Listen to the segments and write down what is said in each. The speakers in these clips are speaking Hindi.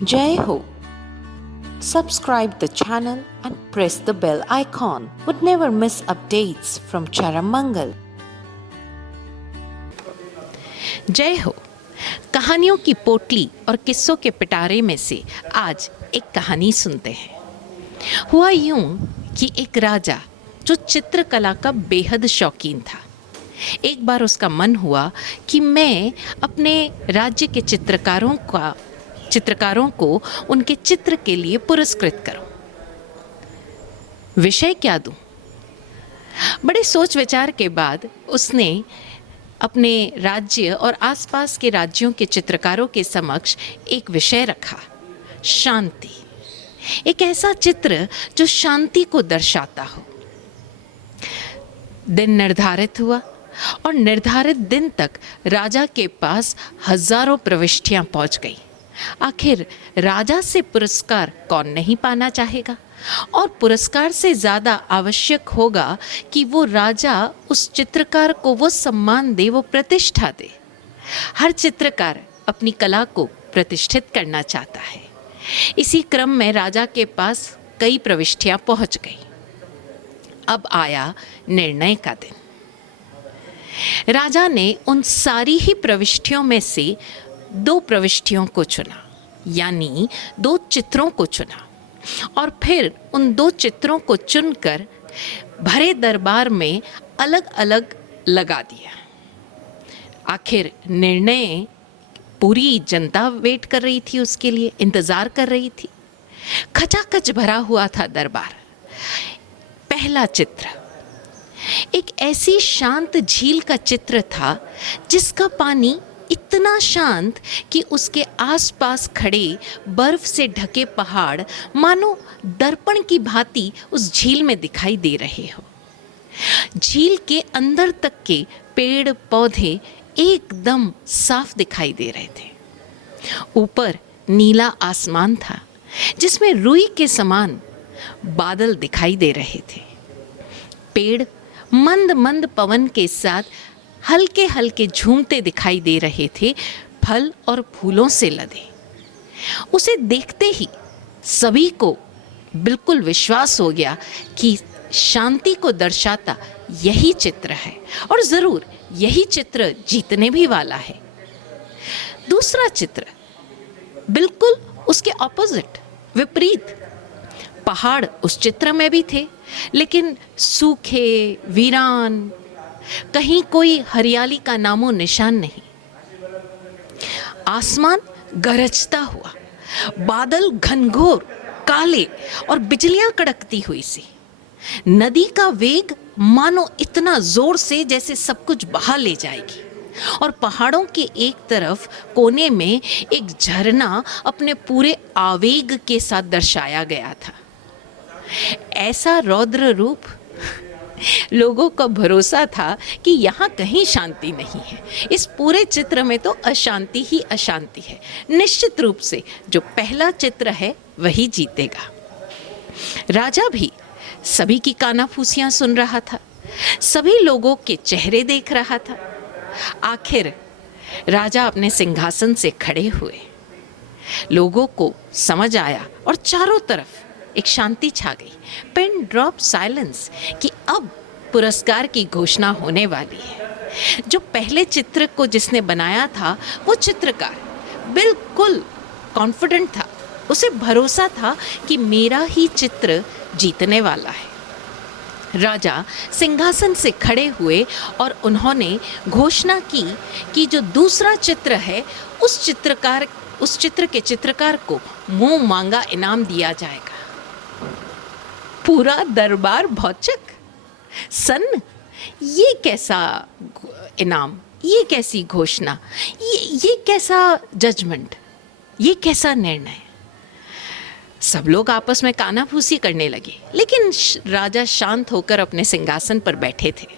Jai Ho. Subscribe the channel and press the bell icon. Would never miss updates from Charamangal. जय हो। कहानियों की पोटली और किस्सों के पिटारे में से आज एक कहानी सुनते हैं। हुआ यूं कि एक राजा जो चित्रकला का बेहद शौकीन था, एक बार उसका मन हुआ कि मैं अपने राज्य के चित्रकारों को उनके चित्र के लिए पुरस्कृत करूं। विषय क्या दूं? बड़े सोच विचार के बाद उसने अपने राज्य और आसपास के राज्यों के चित्रकारों के समक्ष एक विषय रखा, शांति। एक ऐसा चित्र जो शांति को दर्शाता हो। दिन निर्धारित हुआ और निर्धारित दिन तक राजा के पास हजारों प्रविष्टियां पहुंच गई। आखिर राजा से पुरस्कार कौन नहीं पाना चाहेगा, और पुरस्कार से ज़्यादा आवश्यक होगा कि वो राजा उस चित्रकार को वो सम्मान दे, वो प्रतिष्ठा दे। हर चित्रकार अपनी कला को प्रतिष्ठित करना चाहता है। इसी क्रम में राजा के पास कई प्रविष्टियां पहुंच गई। अब आया निर्णय का दिन। राजा ने उन सारी ही प्रविष्टियों में से 2 प्रविष्टियों को चुना, यानी 2 चित्रों को चुना, और फिर उन 2 चित्रों को चुनकर भरे दरबार में अलग अलग लगा दिया। आखिर निर्णय पूरी जनता वेट कर रही थी, उसके लिए इंतजार कर रही थी। खचाखच भरा हुआ था दरबार। पहला चित्र एक ऐसी शांत झील का चित्र था जिसका पानी इतना शांत कि उसके आसपास खड़े बर्फ से ढके पहाड़ मानो दर्पण की भांति उस झील में दिखाई दे रहे हो। झील के अंदर तक के पेड़ पौधे एकदम साफ दिखाई दे रहे थे। ऊपर नीला आसमान था जिसमें रुई के समान बादल दिखाई दे रहे थे। पेड़ मंद मंद पवन के साथ हल्के हल्के झूमते दिखाई दे रहे थे, फल और फूलों से लदे। उसे देखते ही सभी को बिल्कुल विश्वास हो गया कि शांति को दर्शाता यही चित्र है, और ज़रूर यही चित्र जीतने भी वाला है। दूसरा चित्र बिल्कुल उसके ऑपोजिट, विपरीत। पहाड़ उस चित्र में भी थे, लेकिन सूखे, वीरान, कहीं कोई हरियाली का नामो निशान नहीं। आसमान गरजता हुआ, बादल घनघोर काले और बिजलियां कड़कती हुई सी। नदी का वेग मानो इतना जोर से जैसे सब कुछ बहा ले जाएगी, और पहाड़ों के एक तरफ कोने में एक झरना अपने पूरे आवेग के साथ दर्शाया गया था। ऐसा रौद्र रूप, लोगों का भरोसा था कि यहाँ कहीं शांति नहीं है। इस पूरे चित्र में तो अशांति ही अशांति है। निश्चित रूप से जो पहला चित्र है वही जीतेगा। राजा भी सभी की कानाफूसियां सुन रहा था, सभी लोगों के चेहरे देख रहा था। आखिर राजा अपने सिंहासन से खड़े हुए। लोगों को समझ आया और चारों तरफ एक शांति छा गई। पेन ड्रॉप साइलेंस कि अब पुरस्कार की घोषणा होने वाली है। जो पहले चित्र को जिसने बनाया था, वो चित्रकार बिल्कुल कॉन्फिडेंट था। उसे भरोसा था कि मेरा ही चित्र जीतने वाला है। राजा सिंहासन से खड़े हुए और उन्होंने घोषणा की कि जो दूसरा चित्र है, उस चित्र के चित्रकार को मुंह मांगा इनाम दिया जाएगा। पूरा दरबार भौचक, सन्न। ये कैसा इनाम, ये कैसी घोषणा, ये कैसा जजमेंट, ये कैसा निर्णय। सब लोग आपस में कानाफूसी करने लगे, लेकिन राजा शांत होकर अपने सिंहासन पर बैठे थे।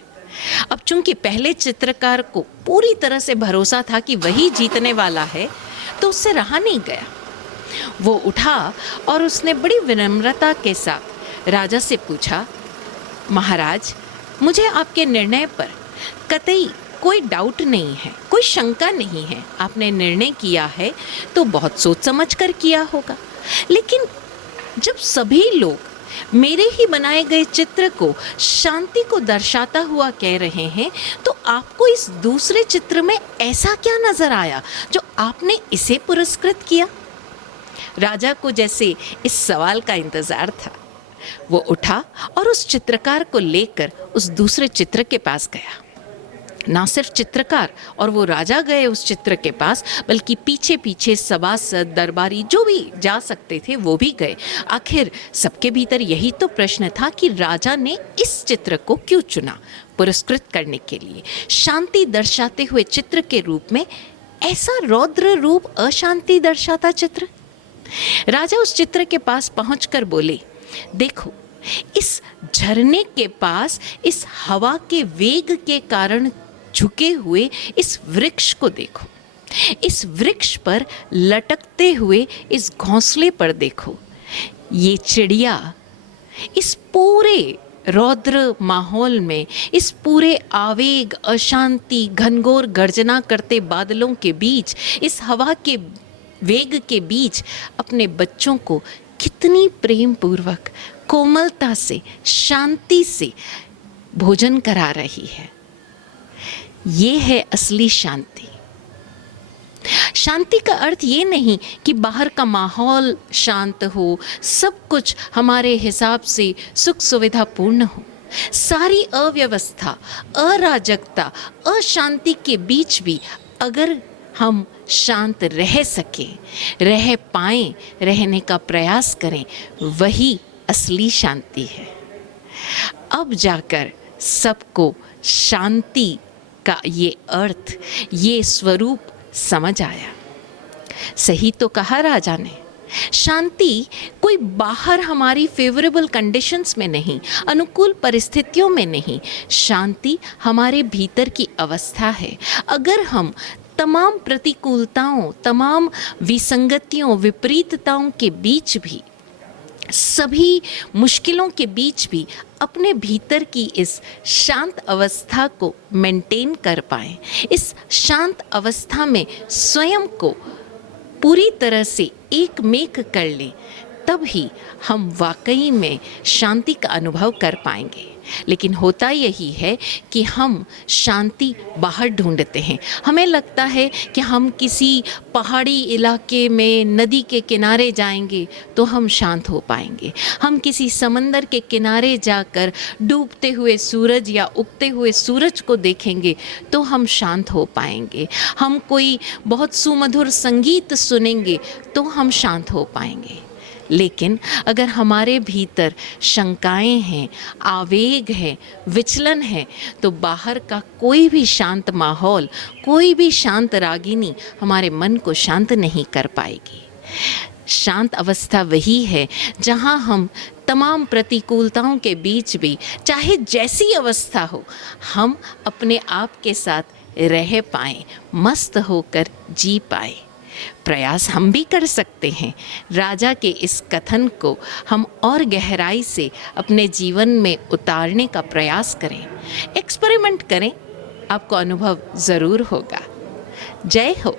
अब चूंकि पहले चित्रकार को पूरी तरह से भरोसा था कि वही जीतने वाला है, तो उससे रहा नहीं गया। वो उठा और उसने बड़ी विनम्रता के साथ राजा से पूछा, महाराज, मुझे आपके निर्णय पर कतई कोई डाउट नहीं है, कोई शंका नहीं है। आपने निर्णय किया है तो बहुत सोच समझ कर किया होगा। लेकिन जब सभी लोग मेरे ही बनाए गए चित्र को शांति को दर्शाता हुआ कह रहे हैं, तो आपको इस दूसरे चित्र में ऐसा क्या नजर आया जो आपने इसे पुरस्कृत किया? राजा को जैसे इस सवाल का इंतजार था। वो उठा और उस चित्रकार को लेकर उस दूसरे चित्र के पास गया। ना सिर्फ चित्रकार और वो राजा गए उस चित्र के पास, बल्कि पीछे पीछे सभासद, दरबारी जो भी जा सकते थे वो भी गए। आखिर सबके भीतर यही तो प्रश्न था कि राजा ने इस चित्र को क्यों चुना पुरस्कृत करने के लिए। शांति दर्शाते हुए चित्र के रूप में ऐसा रौद्र रूप अशांति दर्शाता चित्र। राजा उस चित्र के पास पहुंचकर बोले, देखो, इस झरने के पास इस हवा के वेग के कारण झुके हुए इस वृक्ष को देखो। इस वृक्ष पर लटकते हुए इस घोंसले पर देखो। ये चिड़िया इस पूरे रौद्र माहौल में, इस पूरे आवेग, अशांति, घनघोर गर्जना करते बादलों के बीच, इस हवा के वेग के बीच अपने बच्चों को कितनी प्रेम पूर्वक, कोमलता से, शांति से भोजन करा रही है। ये है असली शांति। शांति का अर्थ ये नहीं कि बाहर का माहौल शांत हो, सब कुछ हमारे हिसाब से सुख सुविधा पूर्ण हो। सारी अव्यवस्था, अराजकता, अशांति के बीच भी अगर हम शांत रह सकें, रह पाएं, रहने का प्रयास करें, वही असली शांति है। अब जाकर सबको शांति का ये अर्थ, ये स्वरूप समझ आया। सही तो कहा राजा ने, शांति कोई बाहर हमारी फेवरेबल कंडीशंस में नहीं, अनुकूल परिस्थितियों में नहीं, शांति हमारे भीतर की अवस्था है। अगर हम तमाम प्रतिकूलताओं, तमाम विसंगतियों, विपरीतताओं के बीच भी, सभी मुश्किलों के बीच भी अपने भीतर की इस शांत अवस्था को मेंटेन कर पाएं, इस शांत अवस्था में स्वयं को पूरी तरह से एकमेक कर लें, तब ही हम वाकई में शांति का अनुभव कर पाएंगे। लेकिन होता यही है कि हम शांति बाहर ढूंढते हैं। हमें लगता है कि हम किसी पहाड़ी इलाके में नदी के किनारे जाएंगे तो हम शांत हो पाएंगे। हम किसी समंदर के किनारे जाकर डूबते हुए सूरज या उगते हुए सूरज को देखेंगे तो हम शांत हो पाएंगे। हम कोई बहुत सुमधुर संगीत सुनेंगे तो हम शांत हो पाएंगे। लेकिन अगर हमारे भीतर शंकाएं हैं, आवेग है, विचलन है, तो बाहर का कोई भी शांत माहौल, कोई भी शांत रागिनी हमारे मन को शांत नहीं कर पाएगी। शांत अवस्था वही है जहाँ हम तमाम प्रतिकूलताओं के बीच भी, चाहे जैसी अवस्था हो, हम अपने आप के साथ रह पाएं, मस्त होकर जी पाएं। प्रयास हम भी कर सकते हैं। राजा के इस कथन को हम और गहराई से अपने जीवन में उतारने का प्रयास करें, एक्सपेरिमेंट करें, आपको अनुभव ज़रूर होगा। जय हो।